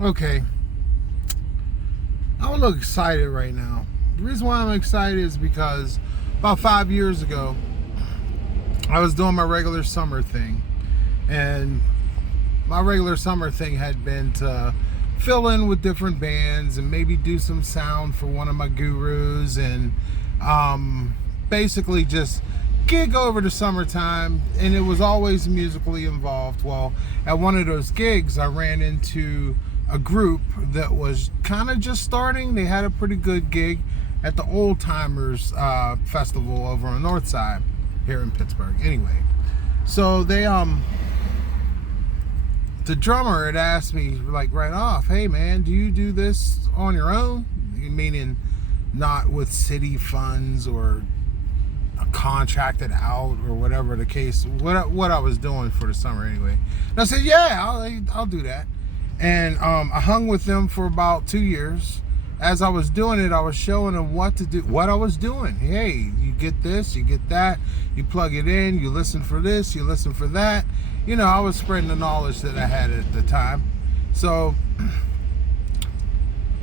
Okay, I'm a little excited right now. The reason why I'm excited is because about 5 years ago, I was doing my regular summer thing. And my regular summer thing had been to fill in with different bands and maybe do some sound for one of my gurus and basically just gig over the summertime, and it was always musically involved. Well, at one of those gigs I ran into a group that was kind of just starting. They had a pretty good gig at the Old Timers Festival over on the north side here in Pittsburgh. Anyway, so the drummer had asked me like right off, "Hey man, do you do this on your own?" Meaning not with city funds or contracted out or whatever the case, what I was doing for the summer anyway. And I said, "Yeah, I'll do that." And I hung with them for about 2 years. As I was doing it, I was showing them what to do, what I was doing. Hey, you get this, you get that, you plug it in, you listen for this, you listen for that. You know, I was spreading the knowledge that I had at the time. So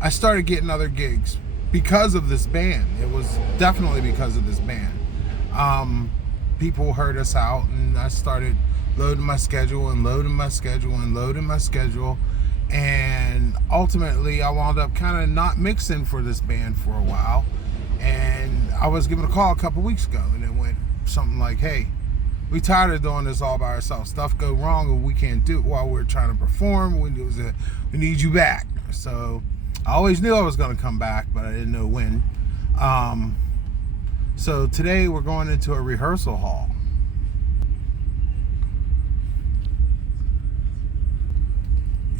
I started getting other gigs because of this band. It was definitely because of this band. People heard us out, and I started loading my schedule and loading my schedule and loading my schedule. And ultimately, I wound up kind of not mixing for this band for a while. And I was given a call a couple weeks ago, and it went something like, "Hey, we tired of doing this all by ourselves. Stuff go wrong and we can't do it while we're trying to perform. We need you back." So I always knew I was going to come back, but I didn't know when. So today we're going into a rehearsal hall.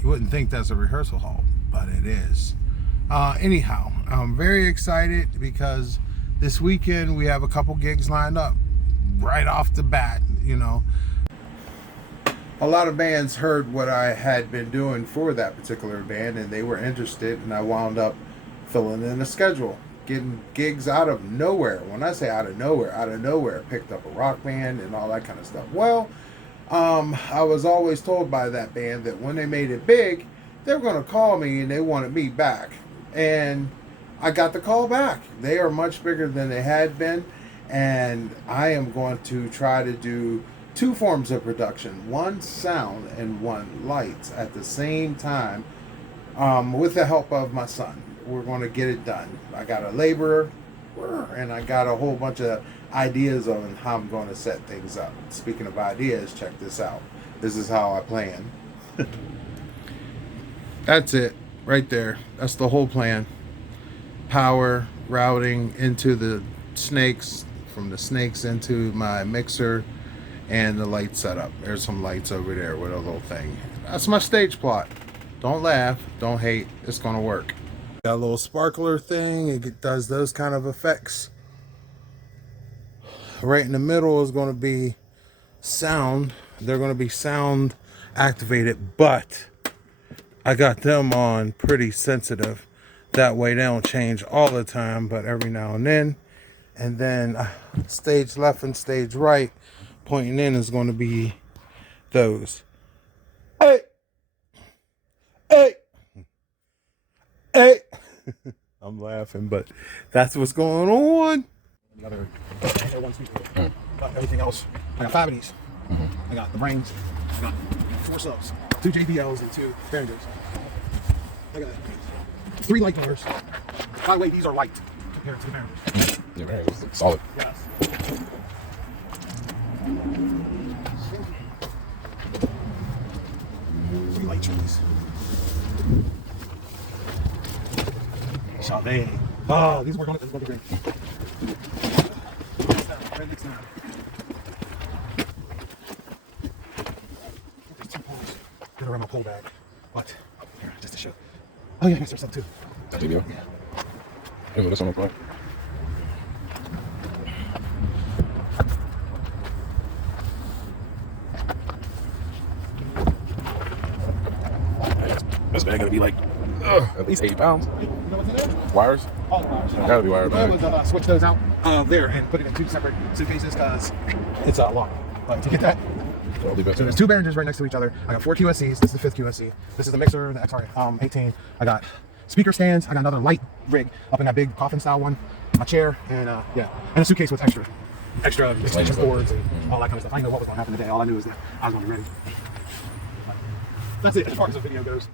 You wouldn't think that's a rehearsal hall, but it is. Anyhow, I'm very excited because this weekend we have a couple gigs lined up right off the bat. You know, a lot of bands heard what I had been doing for that particular band, and they were interested, and I wound up filling in a schedule, getting gigs out of nowhere. When I say out of nowhere, picked up a rock band and all that kind of stuff. Well, I was always told by that band that when they made it big, they were going to call me and they wanted me back. And I got the call back. They are much bigger than they had been. And I am going to try to do two forms of production, one sound and one lights at the same time, with the help of my son. We're going to get it done. I got a laborer, and I got a whole bunch of ideas on how I'm going to set things up. Speaking of ideas, check this out. This is how I plan. That's it right there. That's the whole plan. Power routing into the snakes, from the snakes into my mixer, and the light setup. There's some lights over there with a little thing. That's my stage plot. Don't laugh, don't hate. It's going to work. Got a little sparkler thing. It does those kind of effects. Right in the middle is going to be sound. They're going to be sound activated, but I got them on pretty sensitive. That way they don't change all the time, but every now and then. And then stage left and stage right pointing in is going to be those. Hey! Hey! Hey! I'm laughing, but that's what's going on. Another one speaker. Everything else, I got 5 of these. I got the brains. I got 4 subs, 2 JBLs, and 2 Behringers. I got 3 light bars. By the way, these are light compared to the Behringers. Yeah, man, it's solid. Yes. 3 light trees. Chavez. Oh, these work on it. This is going to be great. Right next down. There's 2 poles that are in my pole bag. But, here, just to show. Oh, yeah, there's some too. That video? Yeah. Hey, well, that's on the front. This bag gotta be like at least 80 pounds. You know what's in there? Wires? All the wires. Gotta be wired, I man. was switch those out there and put it in 2 separate suitcases because it's a lot. But to get that, So I'll leave it. So there's two Behringers right next to each other. I got 4 QSCs. This is the 5th QSC. This is the mixer, the XR 18. I got speaker stands. I got another light rig up in that big coffin style one. My chair and yeah, and a suitcase with extra extension cords and all that kind of stuff. I didn't know what was going to happen today. All I knew is that I was going to be ready. That's it as far as the video goes.